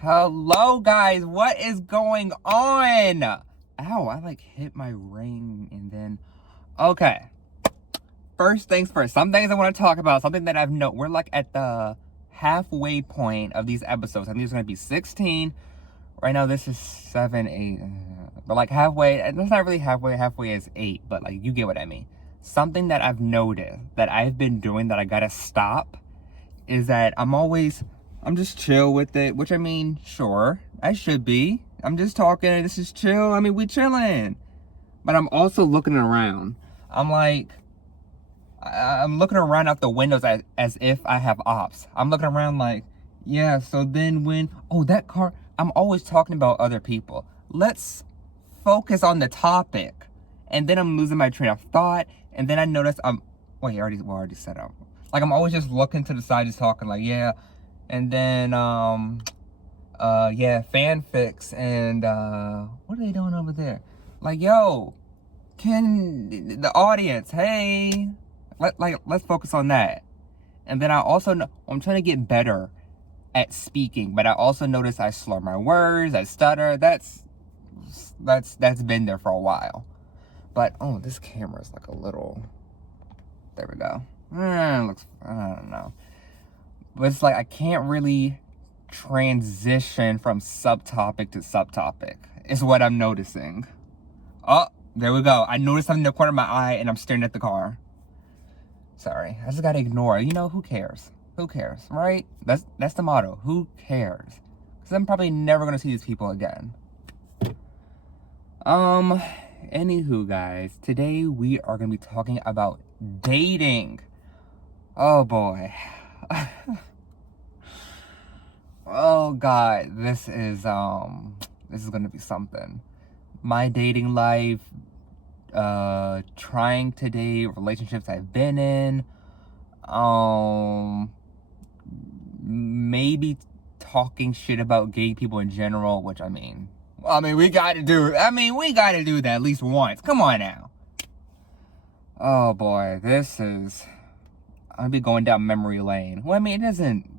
Hello guys, what is going on? Ow, I like hit my ring and then okay. First things first, some things I want to talk about, something that I've noticed. We're like at the halfway point of these episodes. I think it's gonna be 16. Right now this is 7, 8. But like halfway, it's not really halfway is 8, but like you get what I mean. Something that I've noticed that I've been doing that I gotta stop is that I'm just chill with it, which I mean, sure, I should be. I'm just talking, this is chill. I mean, we chilling. But I'm also looking around. I'm like, I'm looking around out the windows as if I have ops. I'm looking around like, yeah, so then that car, I'm always talking about other people. Let's focus on the topic. And then I'm losing my train of thought. And then I notice wait, already set up. Like, I'm always just looking to the side, just talking like, yeah. And then, yeah, fanfics and, what are they doing over there? Like, yo, can the audience, hey, let's focus on that. And then I also know, I'm trying to get better at speaking, but I also notice I slur my words, I stutter. That's been there for a while. But, oh, this camera's like a little, there we go. Looks, I don't know. But it's like I can't really transition from subtopic to subtopic, is what I'm noticing. Oh, there we go. I noticed something in the corner of my eye and I'm staring at the car. Sorry, I just gotta ignore it. You know, who cares? Who cares, right? That's the motto. Who cares? Because I'm probably never gonna see these people again. Anywho, guys, today we are gonna be talking about dating. Oh boy. Oh god, this is gonna be something. My dating life, trying to date, relationships I've been in, maybe talking shit about gay people in general, which we gotta do that at least once. Come on now. Oh boy, I'll be going down memory lane. Well, I mean, it isn't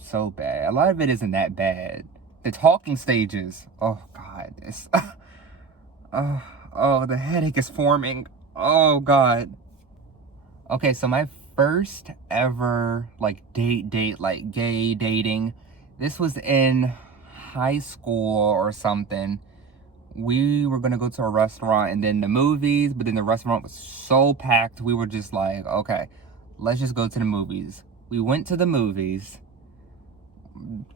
so bad. A lot of it isn't that bad. The talking stages, oh god, it's oh, the headache is forming. Oh god. Okay, so my first ever like date like gay dating, this was in high school or something. We were gonna go to a restaurant and then the movies, but then the restaurant was so packed, we were just like, okay, let's just go to the movies. We went to the movies.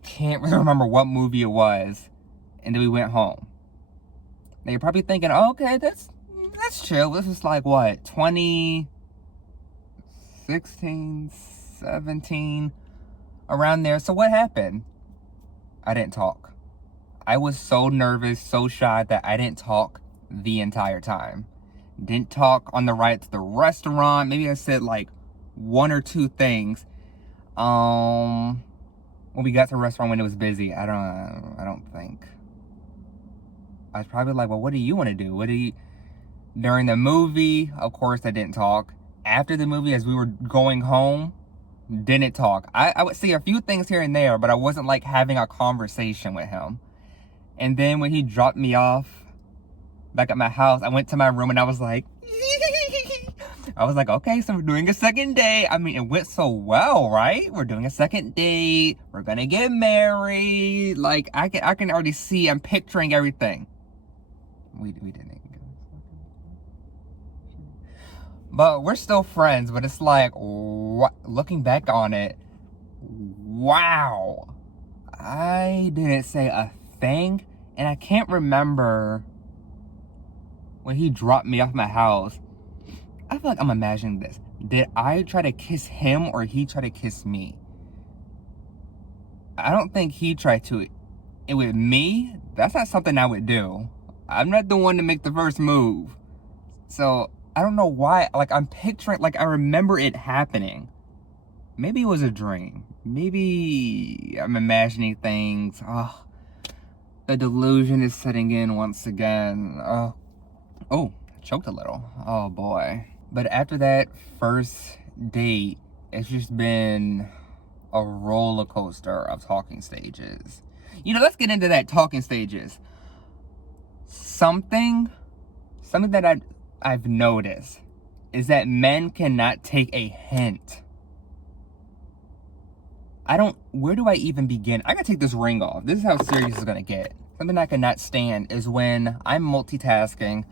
Can't really remember what movie it was. And then we went home. Now you're probably thinking, oh, okay, that's chill. This is like what, 2016, 17, around there. So what happened? I didn't talk. I was so nervous, so shy that I didn't talk the entire time. Didn't talk on the ride to the restaurant. Maybe I said like one or two things. When we got to the restaurant when it was busy, I don't think. I was probably like, well, what do you want to do? During the movie, of course, I didn't talk. After the movie, as we were going home, didn't talk. I would say a few things here and there, but I wasn't like having a conversation with him. And then when he dropped me off back at my house, I went to my room and I was like, okay, so we're doing a second date. I mean, it went so well, right? We're doing a second date. We're gonna get married. Like, I can already see, I'm picturing everything. We didn't even go. But we're still friends, but it's like, looking back on it, wow. I didn't say a thing, and I can't remember when he dropped me off my house. I feel like I'm imagining this. Did I try to kiss him or he try to kiss me? I don't think he tried to. And with me, that's not something I would do. I'm not the one to make the first move. So, I don't know why. Like, I'm picturing, like, I remember it happening. Maybe it was a dream. Maybe I'm imagining things. Oh, the delusion is setting in once again. Oh, I choked a little. Oh, boy. But after that first date, it's just been a roller coaster of talking stages. let's get into that talking stages. Something that I've noticed is that men cannot take a hint. Where do I even begin? I gotta take this ring off. This is how serious it's gonna get. Something I cannot stand is when I'm multitasking.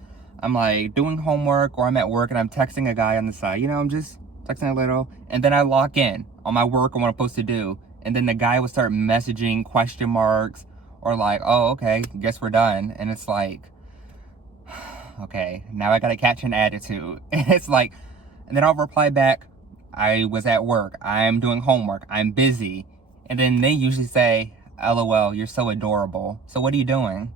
I'm like doing homework or I'm at work and I'm texting a guy on the side. I'm just texting a little. And then I lock in on my work and what I'm supposed to do. And then the guy would start messaging question marks or like, oh, okay, guess we're done. And it's like, okay, now I gotta catch an attitude. And it's like, and then I'll reply back, I was at work, I'm doing homework, I'm busy. And then they usually say, LOL, you're so adorable. So what are you doing?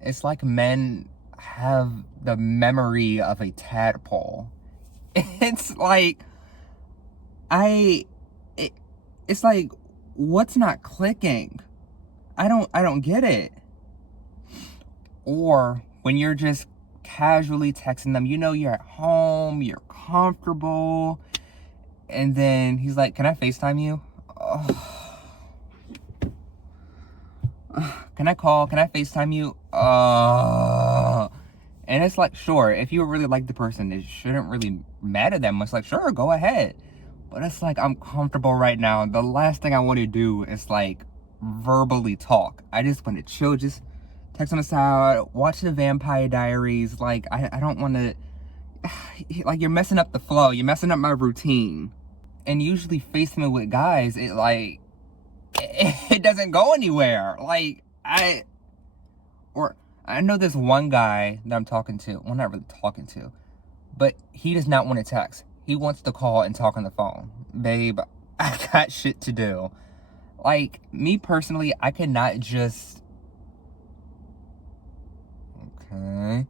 It's like men have the memory of a tadpole. It's like, it's like, what's not clicking? I don't get it. Or when you're just casually texting them, you're at home, you're comfortable, and then he's like, can I FaceTime you? Can I call? Can I FaceTime you? And it's like, sure, if you really like the person, it shouldn't really matter that much. Like, sure, go ahead. But it's like, I'm comfortable right now. The last thing I want to do is like verbally talk. I just want to chill, just text on the side, watch the Vampire Diaries. Like, I don't want to, like, you're messing up the flow. You're messing up my routine. And usually FaceTiming with guys, it doesn't go anywhere. Like, I know this one guy that I'm talking to. Well, not really talking to, but he does not want to text. He wants to call and talk on the phone. Babe, I got shit to do. Like, me personally, I cannot just... Okay.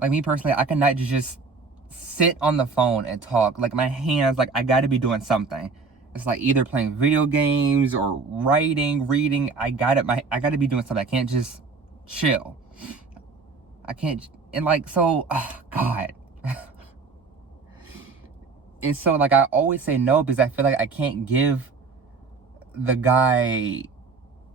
Like, me personally, I cannot just sit on the phone and talk. Like, my hands, like, I gotta be doing something. It's like either playing video games or writing, reading. I gotta be doing something. I can't just chill. I can't, and like, so, oh, God. And so, like, I always say no because I feel like I can't give the guy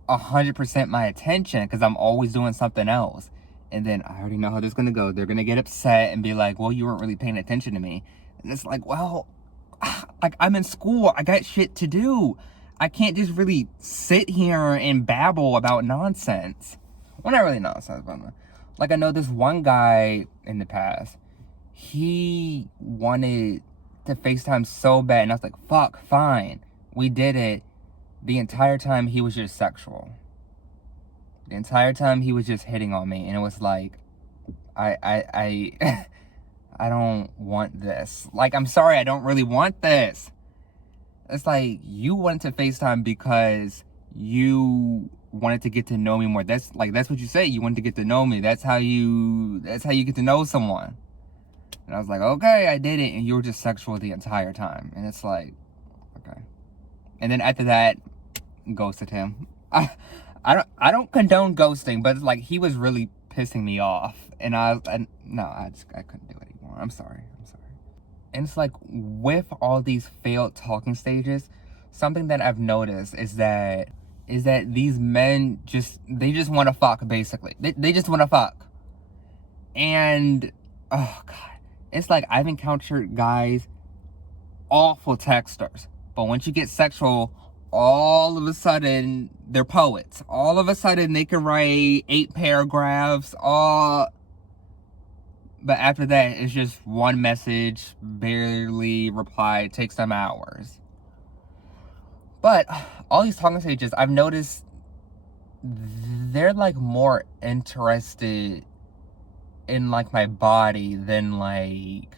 100% my attention because I'm always doing something else. And then I already know how this is gonna go. They're gonna get upset and be like, well, you weren't really paying attention to me. And it's like, well, like, I'm in school. I got shit to do. I can't just really sit here and babble about nonsense. Well, not really nonsense, but like, I know this one guy in the past. He wanted to FaceTime so bad. And I was like, fuck, fine. We did it. The entire time he was just sexual. The entire time he was just hitting on me. And it was like, I don't want this. Like, I'm sorry, I don't really want this. It's like, you wanted to FaceTime because you wanted to get to know me more. That's what you say. You wanted to get to know me. That's how you get to know someone. And I was like, okay, I did it. And you were just sexual the entire time. And it's like, okay. And then after that, ghosted him. I don't condone ghosting, but it's like, he was really pissing me off. And I couldn't do it anymore. I'm sorry. And it's like, with all these failed talking stages, something that I've noticed is that these men just want to fuck, basically. They just want to fuck. And, oh, God. It's like, I've encountered guys, awful texters. But once you get sexual, all of a sudden, they're poets. All of a sudden, they can write 8 paragraphs, But after that, it's just one message, barely replied, takes them hours. But all these talking stages, I've noticed they're like more interested in like my body than like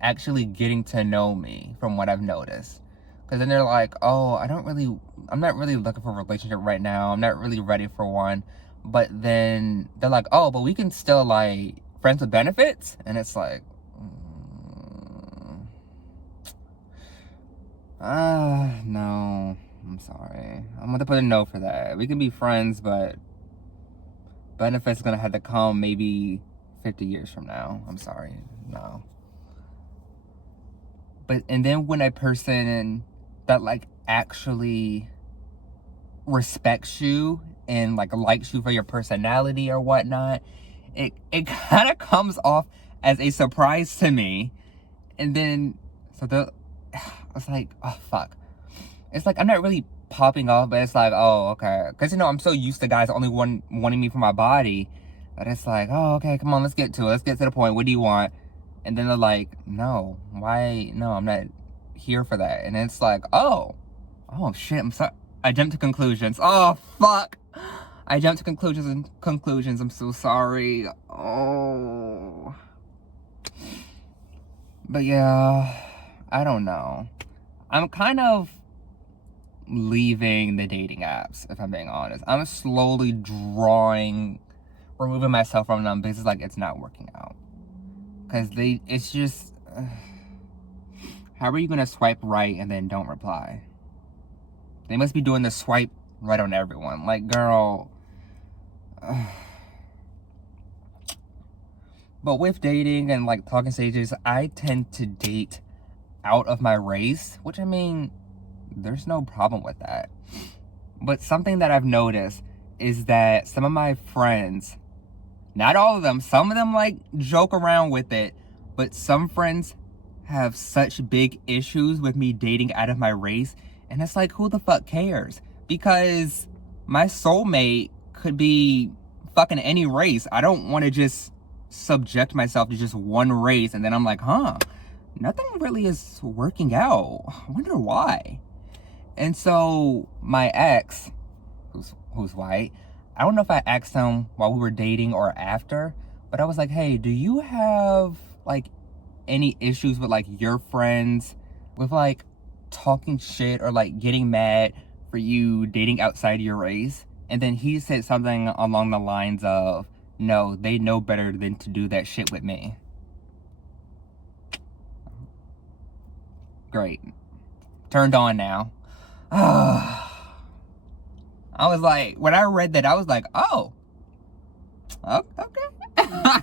actually getting to know me, from what I've noticed. Because then they're like, oh, I'm not really looking for a relationship right now. I'm not really ready for one. But then they're like, oh, but we can still like friends with benefits? And it's like, no, I'm sorry. I'm going to put a no for that. We can be friends, but benefits are going to have to come maybe 50 years from now. I'm sorry. No. But, and then when a person that, like, actually respects you and, like, likes you for your personality or whatnot, it kind of comes off as a surprise to me. And then, it's like, oh, fuck. It's like, I'm not really popping off, but it's like, oh, okay. Because, you know, I'm so used to guys only wanting me for my body, that it's like, oh, okay, come on, let's get to it. Let's get to the point. What do you want? And then they're like, no, why? No, I'm not here for that. And it's like, oh shit, I'm sorry. I jumped to conclusions. Oh, fuck. I jumped to conclusions. I'm so sorry. Oh. But yeah, I don't know. I'm kind of leaving the dating apps, if I'm being honest. I'm slowly removing myself from them because it's like, it's not working out. Because it's just, how are you going to swipe right and then don't reply? They must be doing the swipe right on everyone. Like, girl. But with dating and, like, talking stages, I tend to date out of my race. Which, I mean, there's no problem with that. But something that I've noticed is that some of my friends, not all of them, some of them, like, joke around with it. But some friends have such big issues with me dating out of my race. And it's like, who the fuck cares? Because my soulmate could be fucking any race. I don't want to just subject myself to just one race. And then I'm like, nothing really is working out. I wonder why. And so my ex, who's white, I don't know if I asked him while we were dating or after, but I was like, hey, do you have, like, any issues with, like, your friends with, like, talking shit or, like, getting mad for you dating outside your race? And then he said something along the lines of, no, they know better than to do that shit with me. Great. Turned on now. I was like, when I read that, I was like, oh, okay. I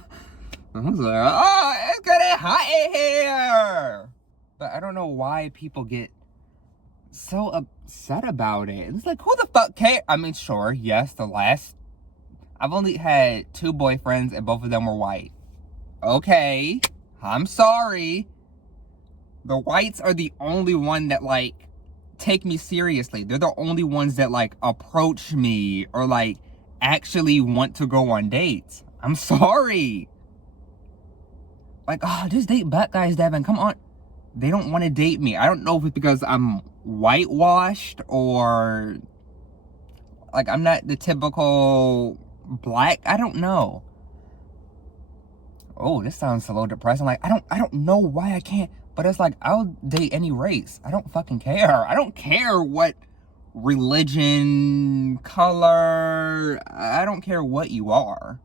was like, oh, it's getting hot in here. But I don't know why people get so upset about it. It's like, who the fuck cares? I mean, sure, yes, I've only had 2 boyfriends and both of them were white. Okay, I'm sorry. The whites are the only one that, like, take me seriously. They're the only ones that, like, approach me or, like, actually want to go on dates. I'm sorry. Like, oh, just date black guys, Devin. Come on. They don't want to date me. I don't know if it's because I'm whitewashed or, like, I'm not the typical black. I don't know. Oh, this sounds a little depressing. Like, I don't know why I can't. But it's like, I'll date any race. I don't fucking care. I don't care what religion, color. I don't care what you are.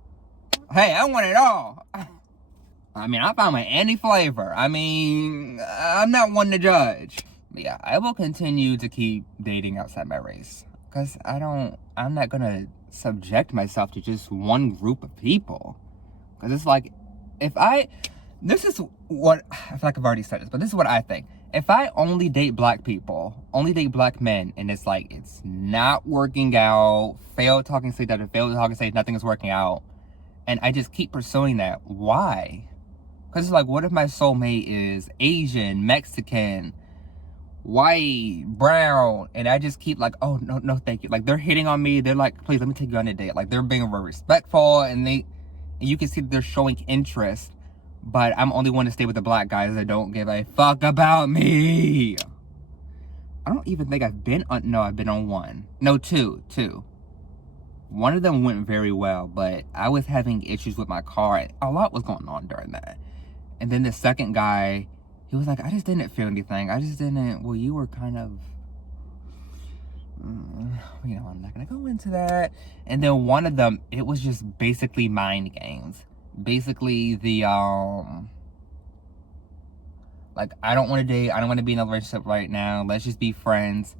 Hey, I want it all. I mean, I found my any flavor. I mean, I'm not one to judge. But yeah, I will continue to keep dating outside my race. Because I'm not going to subject myself to just one group of people. Because it's like, this is what, I feel like I've already said this, but this is what I think. If I only date black people, only date black men, and it's like, it's not working out, failed talking stage after failed talking stage, nothing is working out, and I just keep pursuing that, why? Because it's like, what if my soulmate is Asian, Mexican, white, brown, and I just keep like, oh, no, thank you. Like, they're hitting on me, they're like, please, let me take you on a date. Like, they're being very respectful, and you can see that they're showing interest. But I'm only one to stay with the black guys that don't give a fuck about me. I don't even think I've been on, no, I've been on one. No, two. One of them went very well, but I was having issues with my car. A lot was going on during that. And then the second guy, he was like, I just didn't feel anything. I just didn't, well, you were kind of, you know, I'm not going to go into that. And then one of them, it was just basically mind games. Basically like, I don't want to date, I don't want to be in a relationship right now, let's just be friends.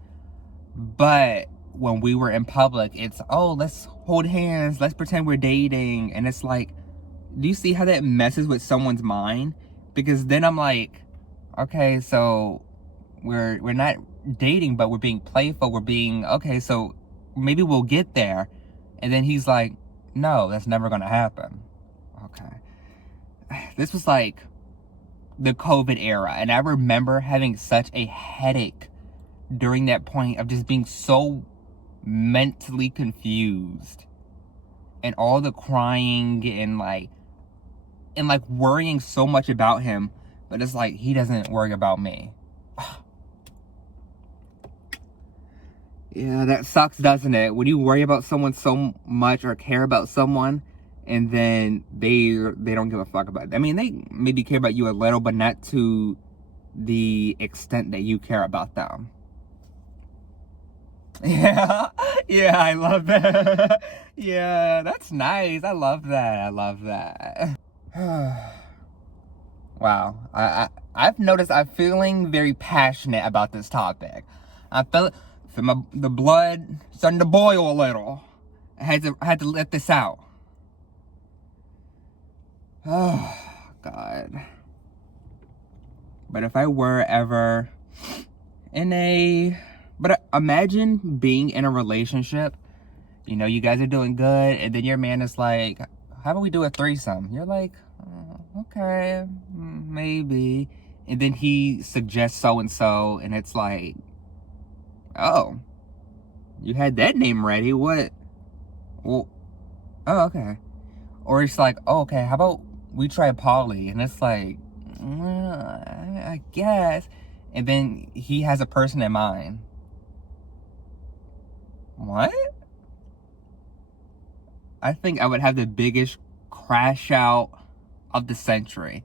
But when we were in public, it's, oh, let's hold hands, let's pretend we're dating. And it's like, do you see how that messes with someone's mind? Because then I'm like, okay, so we're not dating, but we're being playful. We're being, okay, so maybe we'll get there. And then he's like, no, that's never gonna happen. Okay. This was like the COVID era, and I remember having such a headache during that point of just being so mentally confused, and all the crying and like worrying so much about him, but it's like he doesn't worry about me. Yeah, that sucks, doesn't it? When you worry about someone so much or care about someone, and then they don't give a fuck about it. I mean, they maybe care about you a little, but not to the extent that you care about them. Yeah, yeah, I love that. Yeah, that's nice. I love that. I love that. Wow, I've noticed I'm feeling very passionate about this topic. I feel the blood starting to boil a little. I had to let this out. Oh God. But if I were ever but imagine being in a relationship, you know, you guys are doing good, and then your man is like, how about we do a threesome? You're like, okay, maybe. And then he suggests so-and-so, and it's like, oh, you had that name ready, what? Well, oh, okay. Or it's like, oh, okay, how about we try Polly? And it's like, I guess. And then he has a person in mind. What? I think I would have the biggest crash out of the century.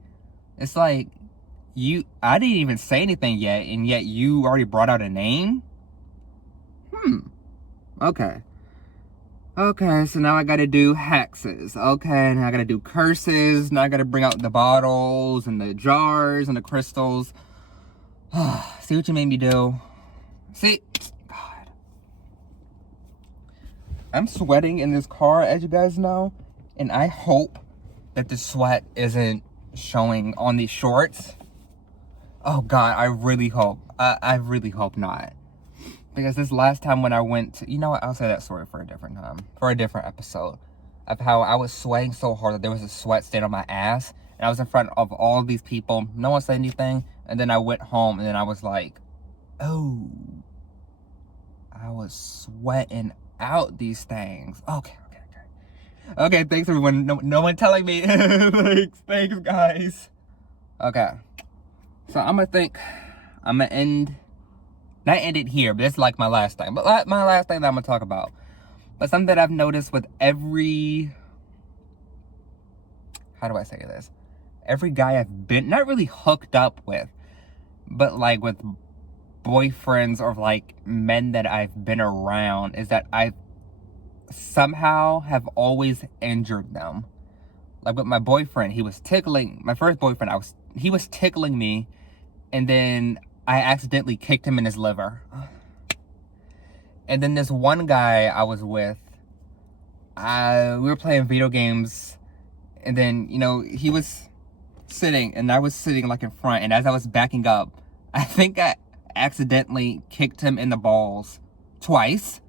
It's like, I didn't even say anything yet, and yet you already brought out a name? Okay. Okay, so now I gotta do hexes. Okay, now I gotta do curses. Now I gotta bring out the bottles and the jars and the crystals. See what you made me do? See? God. I'm sweating in this car, as you guys know, and I hope that the sweat isn't showing on these shorts. Oh God, I really hope. I really hope not. Because this last time when I went to, you know what, I'll say that story for a different time, for a different episode, of how I was sweating so hard that there was a sweat stain on my ass, and I was in front of all these people, no one said anything, and then I went home, and then I was like, oh, I was sweating out these things. Okay, thanks everyone, no one telling me. thanks guys. Okay, so I'm gonna end, not end it here, but it's like my last thing. But my last thing that I'm gonna talk about. But something that I've noticed with every, how do I say this? Every guy I've been, not really hooked up with, but like with boyfriends or like men that I've been around, is that I somehow have always injured them. Like with my boyfriend, he was tickling, my first boyfriend, he was tickling me, and then I accidentally kicked him in his liver. And then this one guy I was with, we were playing video games, and then, you know, he was sitting, and I was sitting like in front, and as I was backing up, I think I accidentally kicked him in the balls twice.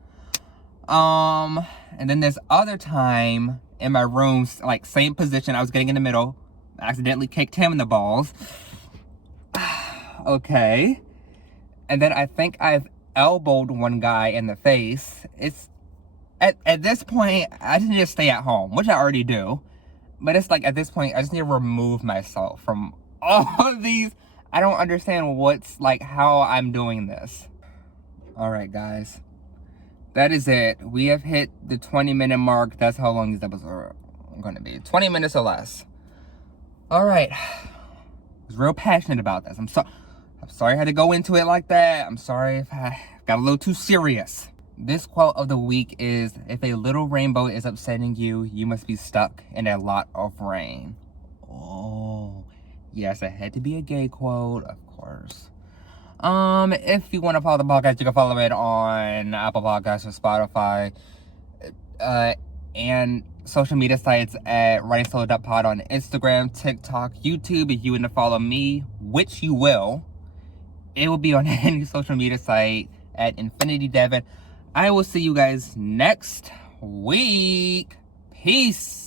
And then this other time in my room, like same position, I was getting in the middle, I accidentally kicked him in the balls. Okay. And then I think I've elbowed one guy in the face. It's at this point, I just need to stay at home, which I already do. But it's like at this point, I just need to remove myself from all of these. I don't understand how I'm doing this. All right, guys. That is it. We have hit the 20-minute mark. That's how long these episodes are going to be. 20 minutes or less. All right. I was real passionate about this. I'm sorry I had to go into it like that. I'm sorry if I got a little too serious. This quote of the week is, if a little rainbow is upsetting you, you must be stuck in a lot of rain. Oh, yes, it had to be a gay quote, of course. If you want to follow the podcast, you can follow it on Apple Podcasts or Spotify. And social media sites at writingsolo.pod on Instagram, TikTok, YouTube. If you want to follow me, which you will, it will be on any social media site at Infinity Devon. I will see you guys next week. Peace.